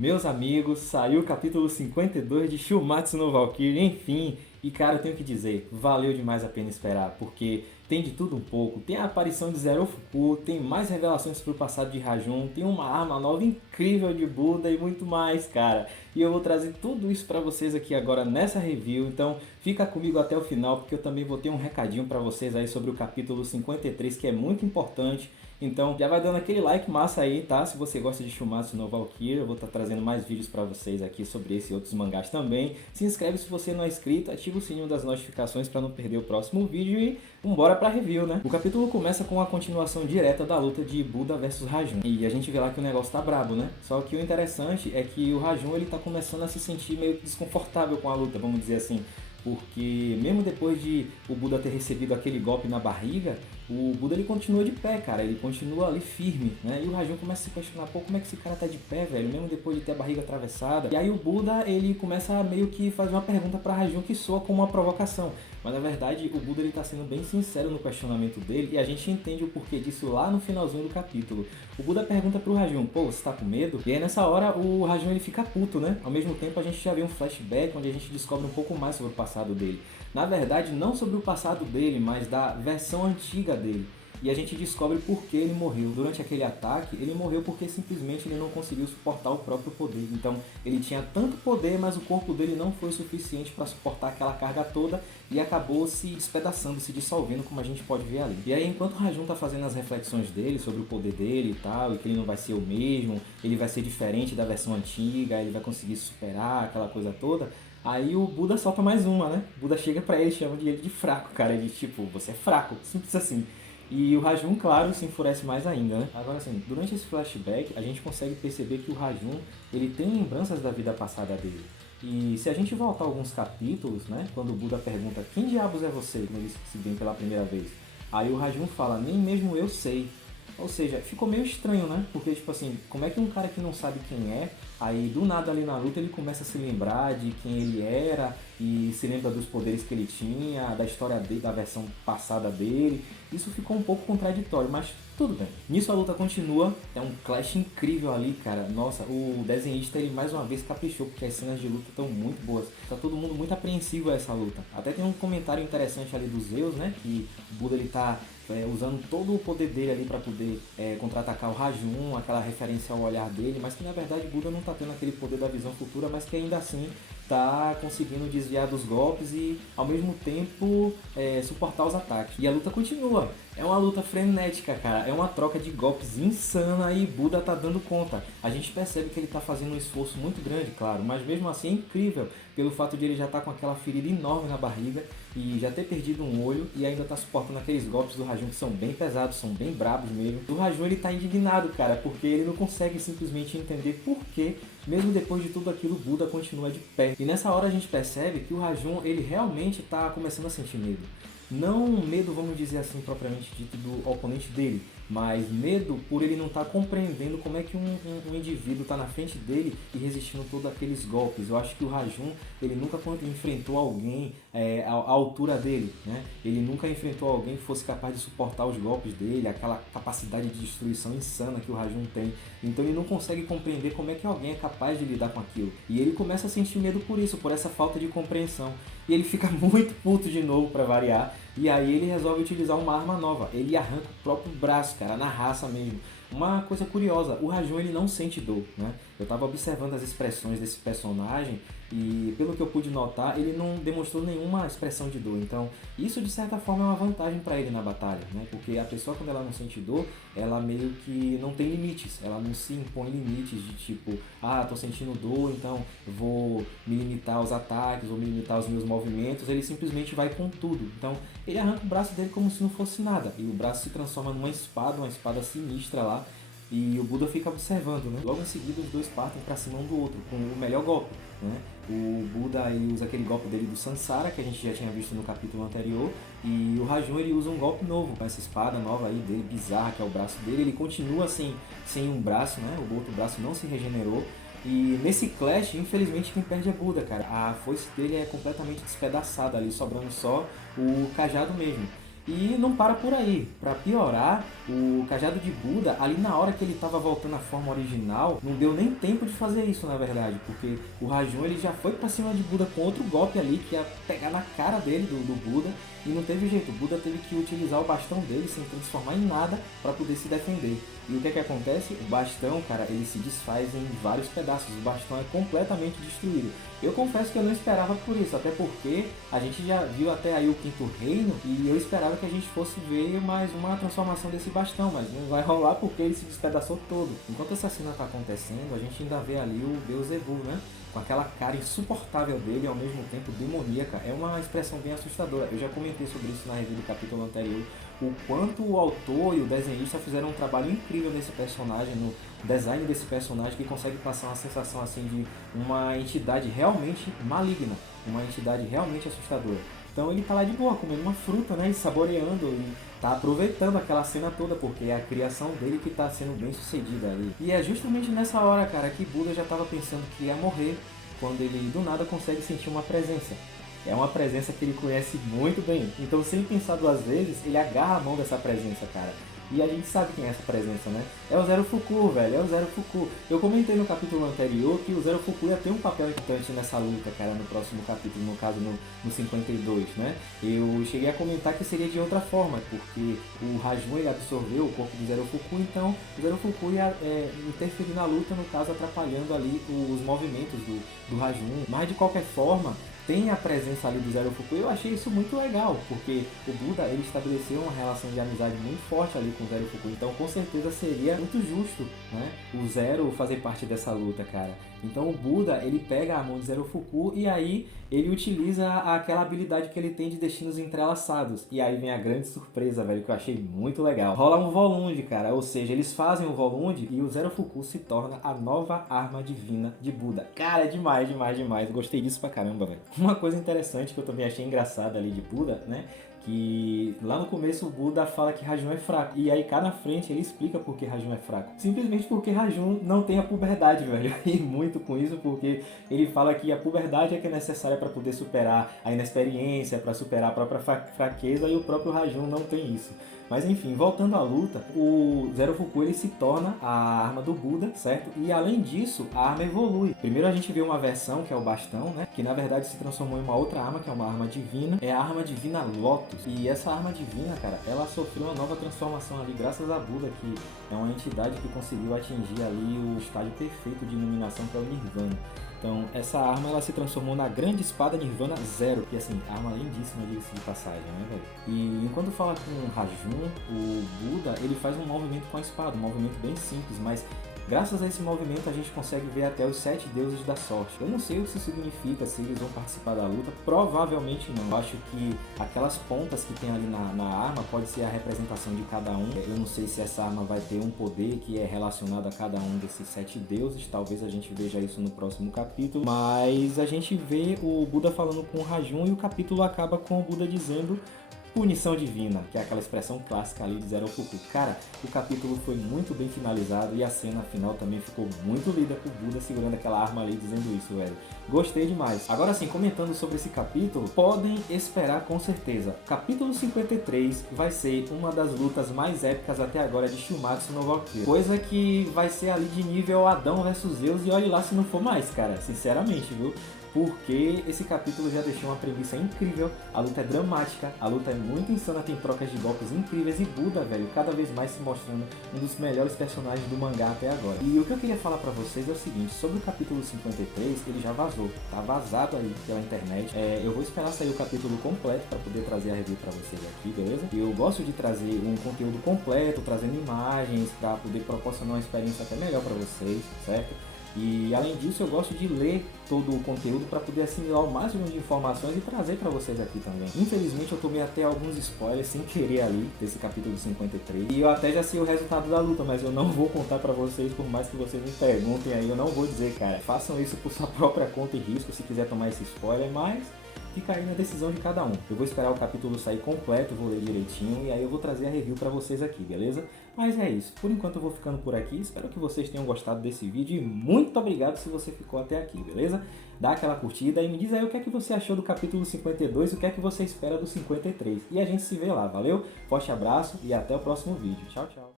Meus amigos, saiu o capítulo 52 de Shumatsu no Valkyrie, enfim. E cara, eu tenho que dizer, valeu demais a pena esperar, porque tem de tudo um pouco. Tem a aparição de Zero Fuku, tem mais revelações sobre o passado de Rajun, tem uma arma nova incrível de Buda e muito mais, cara. E eu vou trazer tudo isso pra vocês aqui agora nessa review, então fica comigo até o final, porque eu também vou ter um recadinho pra vocês aí sobre o capítulo 53, que é muito importante. Então já vai dando aquele like massa aí, tá? Se você gosta de Shumatsu no Valkyrie, eu vou estar trazendo mais vídeos pra vocês aqui sobre esse e outros mangás também. Se inscreve se você não é inscrito, ativa o sininho das notificações pra não perder o próximo vídeo e vambora pra review, né? O capítulo começa com a continuação direta da luta de Buda versus Rajun. E a gente vê lá que o negócio tá brabo, né? Só que o interessante é que o Rajun ele tá começando a se sentir meio desconfortável com a luta, vamos dizer assim. Porque mesmo depois de o Buda ter recebido aquele golpe na barriga, o Buda ele continua de pé, cara, ele continua ali firme, né? E o Rajun começa a se questionar, pô, como é que esse cara tá de pé, velho, mesmo depois de ter a barriga atravessada? E aí o Buda, ele começa a meio que fazer uma pergunta pra Rajun que soa como uma provocação. Mas na verdade o Buda ele tá sendo bem sincero no questionamento dele e a gente entende o porquê disso lá no finalzinho do capítulo. O Buda pergunta pro Rajun, pô, você tá com medo? E aí nessa hora o Rajun ele fica puto, né? Ao mesmo tempo a gente já vê um flashback onde a gente descobre um pouco mais sobre o passado dele. Na verdade, não sobre o passado dele, mas da versão antiga dele. E a gente descobre por que ele morreu. Durante aquele ataque, ele morreu porque simplesmente ele não conseguiu suportar o próprio poder. Então, ele tinha tanto poder, mas o corpo dele não foi suficiente para suportar aquela carga toda e acabou se despedaçando, se dissolvendo, como a gente pode ver ali. E aí, enquanto o Rajun tá fazendo as reflexões dele sobre o poder dele e tal, e que ele não vai ser o mesmo, ele vai ser diferente da versão antiga, ele vai conseguir superar aquela coisa toda, aí o Buda solta mais uma, né? O Buda chega pra ele, chama ele de fraco, cara, de tipo, você é fraco, simples assim. E o Rajun, claro, se enfurece mais ainda, né? Agora, assim, durante esse flashback, a gente consegue perceber que o Rajun, ele tem lembranças da vida passada dele. E se a gente voltar alguns capítulos, né? Quando o Buda pergunta, quem diabos é você? Quando eles se veem pela primeira vez. Aí o Rajun fala, nem mesmo eu sei. Ou seja, ficou meio estranho, né? Porque, tipo assim, como é que um cara que não sabe quem é, aí do nada ali na luta ele começa a se lembrar de quem ele era e se lembra dos poderes que ele tinha, da história dele, da versão passada dele. Isso ficou um pouco contraditório, mas tudo bem. Nisso a luta continua, é um clash incrível ali, cara. Nossa, o desenhista ele mais uma vez caprichou, porque as cenas de luta estão muito boas. Tá todo mundo muito apreensivo a essa luta. Até tem um comentário interessante ali dos Zeus, né? Que o Buda ele tá usando todo o poder dele ali para poder contra-atacar o Rajun, aquela referência ao olhar dele, mas que na verdade o Buda não tá tendo aquele poder da visão futura, mas que ainda assim tá conseguindo desviar dos golpes e ao mesmo tempo suportar os ataques. E a luta continua. É uma luta frenética, cara. É uma troca de golpes insana e Buda tá dando conta. A gente percebe que ele tá fazendo um esforço muito grande, claro, mas mesmo assim é incrível pelo fato de ele já estar com aquela ferida enorme na barriga e já ter perdido um olho e ainda tá suportando aqueles golpes do Rajun que são bem pesados, são bem brabos mesmo. O Rajun ele tá indignado, cara, porque ele não consegue simplesmente entender por que, mesmo depois de tudo aquilo, Buda continua de pé. E nessa hora a gente percebe que o Rajun ele realmente tá começando a sentir medo. Não medo, vamos dizer assim, propriamente dito, do oponente dele, mas medo por ele não estar compreendendo como é que um indivíduo está na frente dele e resistindo todos aqueles golpes. Eu acho que o Rajun, ele nunca enfrentou alguém à altura dele, né? Ele nunca enfrentou alguém que fosse capaz de suportar os golpes dele, aquela capacidade de destruição insana que o Rajun tem. Então ele não consegue compreender como é que alguém é capaz de lidar com aquilo. E ele começa a sentir medo por isso, por essa falta de compreensão. E ele fica muito puto de novo para variar. E aí ele resolve utilizar uma arma nova. Ele arranca o próprio braço, cara, na raça mesmo. Uma coisa curiosa, o Rajun ele não sente dor, né? Eu tava observando as expressões desse personagem e pelo que eu pude notar, ele não demonstrou nenhuma expressão de dor. Então, isso de certa forma é uma vantagem para ele na batalha, né? Porque a pessoa quando ela não sente dor, ela meio que não tem limites, ela não se impõe limites de tipo, tô sentindo dor, então vou me limitar aos ataques, vou me limitar aos meus movimentos, ele simplesmente vai com tudo. Então, ele arranca o braço dele como se não fosse nada e o braço se transforma numa espada, uma espada sinistra lá. E o Buda fica observando, né? Logo em seguida os dois partem para cima um do outro com o melhor golpe, né? O Buda aí usa aquele golpe dele do Sansara que a gente já tinha visto no capítulo anterior e o Rajun ele usa um golpe novo com essa espada nova aí dele, bizarra, que é o braço dele. Ele continua sem um braço, né? O outro braço não se regenerou. E nesse clash, infelizmente, quem perde é Buda, cara. A foice dele é completamente despedaçada ali, sobrando só o cajado mesmo. E não para por aí. Pra piorar, o cajado de Buda, ali na hora que ele tava voltando à forma original, não deu nem tempo de fazer isso, na verdade, porque o Rajun ele já foi pra cima de Buda com outro golpe ali, que ia pegar na cara dele, do Buda, e não teve jeito. O Buda teve que utilizar o bastão dele sem transformar em nada para poder se defender. E o que é que acontece? O bastão, cara, ele se desfaz em vários pedaços. O bastão é completamente destruído. Eu confesso que eu não esperava por isso, até porque a gente já viu até aí o Quinto Reino e eu esperava que a gente fosse ver mais uma transformação desse bastão, mas não vai rolar porque ele se despedaçou todo. Enquanto essa cena tá acontecendo, a gente ainda vê ali o Beelzebub, né? Com aquela cara insuportável dele e ao mesmo tempo demoníaca. É uma expressão bem assustadora. Eu já comentei sobre isso na review do capítulo anterior. O quanto o autor e o desenhista fizeram um trabalho incrível nesse personagem, no design desse personagem, que consegue passar uma sensação assim de uma entidade realmente maligna, uma entidade realmente assustadora. Então ele tá lá de boa, comendo uma fruta, né, e saboreando, e tá aproveitando aquela cena toda, porque é a criação dele que tá sendo bem sucedida ali. E é justamente nessa hora, cara, que Buda já tava pensando que ia morrer, quando ele do nada consegue sentir uma presença. É uma presença que ele conhece muito bem. Então, sem pensar duas vezes, ele agarra a mão dessa presença, cara. E a gente sabe quem é essa presença, né? É o Zero Fuku, velho. É o Zero Fuku. Eu comentei no capítulo anterior que o Zero Fuku ia ter um papel importante nessa luta, cara, no próximo capítulo, no caso no 52, né? Eu cheguei a comentar que seria de outra forma, porque o Rajun ele absorveu o corpo do Zero Fuku, então o Zero Fuku ia interferir na luta, no caso atrapalhando ali os movimentos do Rajun. Mas de qualquer forma, tem a presença ali do Zero Fuku. Eu achei isso muito legal, porque o Buda ele estabeleceu uma relação de amizade muito forte ali com o Zero Fuku, então com certeza seria muito justo, né, o Zero fazer parte dessa luta, cara. Então o Buda ele pega a mão de Zero Fuku e aí ele utiliza aquela habilidade que ele tem de destinos entrelaçados. E aí vem a grande surpresa, velho, que eu achei muito legal. Rola um Volund, cara, ou seja, eles fazem o Volund e o Zero Fuku se torna a nova arma divina de Buda. Cara, é demais, demais, demais. Gostei disso pra caramba, velho. Uma coisa interessante que eu também achei engraçada ali de Buda, né? Que lá no começo o Buda fala que Rajun é fraco. E aí cá na frente ele explica por que Rajun é fraco. Simplesmente porque Rajun não tem a puberdade, velho. Eu ri muito com isso porque ele fala que a puberdade é que é necessária para poder superar a inexperiência, para superar a própria fraqueza, e o próprio Rajun não tem isso. Mas enfim, voltando à luta, o Zero Fuku ele se torna a arma do Buda, certo? E além disso, a arma evolui. Primeiro a gente vê uma versão, que é o bastão, né? Que na verdade se transformou em uma outra arma, que é uma arma divina. É a arma divina Lotus. E essa arma divina, cara, ela sofreu uma nova transformação ali, graças a Buda, que é uma entidade que conseguiu atingir ali o estágio perfeito de iluminação, que é o Nirvana. Então, essa arma ela se transformou na grande espada Nirvana Zero, que assim, arma lindíssima, diga-se de passagem, né, velho? E enquanto fala com o Rajun, o Buda, ele faz um movimento com a espada, um movimento bem simples, mas graças a esse movimento a gente consegue ver até os 7 deuses da sorte. Eu não sei o que isso significa, se eles vão participar da luta, provavelmente não. Eu acho que aquelas pontas que tem ali na arma pode ser a representação de cada um. Eu não sei se essa arma vai ter um poder que é relacionado a cada um desses 7 deuses, talvez a gente veja isso no próximo capítulo, mas a gente vê o Buda falando com o Rajun e o capítulo acaba com o Buda dizendo punição divina, que é aquela expressão clássica ali de Zero Fuku. Cara, o capítulo foi muito bem finalizado e a cena final também ficou muito linda com o Buda segurando aquela arma ali dizendo isso, velho. Gostei demais. Agora sim, comentando sobre esse capítulo, podem esperar com certeza. Capítulo 53 vai ser uma das lutas mais épicas até agora de Shumatsu no Valkyrie. Coisa que vai ser ali de nível Adão versus Zeus e olhe lá se não for mais, cara. Sinceramente, viu? Porque esse capítulo já deixou uma premissa incrível, a luta é dramática, a luta é muito insana, tem trocas de golpes incríveis e Buda, velho, cada vez mais se mostrando um dos melhores personagens do mangá até agora. E o que eu queria falar pra vocês é o seguinte, sobre o capítulo 53, ele já vazou, tá vazado aí pela internet. Eu vou esperar sair o capítulo completo pra poder trazer a review pra vocês aqui, beleza? Eu gosto de trazer um conteúdo completo, trazendo imagens, pra poder proporcionar uma experiência até melhor pra vocês, certo? E além disso eu gosto de ler todo o conteúdo para poder assimilar o máximo de informações e trazer para vocês aqui também. Infelizmente eu tomei até alguns spoilers sem querer ali desse capítulo 53 e eu até já sei o resultado da luta, mas eu não vou contar para vocês, por mais que vocês me perguntem aí, eu não vou dizer, cara. Façam isso por sua própria conta e risco se quiser tomar esse spoiler, mas fica aí na decisão de cada um. Eu vou esperar o capítulo sair completo, vou ler direitinho e aí eu vou trazer a review para vocês aqui, beleza? Mas é isso, por enquanto eu vou ficando por aqui, espero que vocês tenham gostado desse vídeo e muito obrigado se você ficou até aqui, beleza? Dá aquela curtida e me diz aí o que é que você achou do capítulo 52 e o que é que você espera do 53. E a gente se vê lá, valeu? Forte abraço e até o próximo vídeo. Tchau, tchau.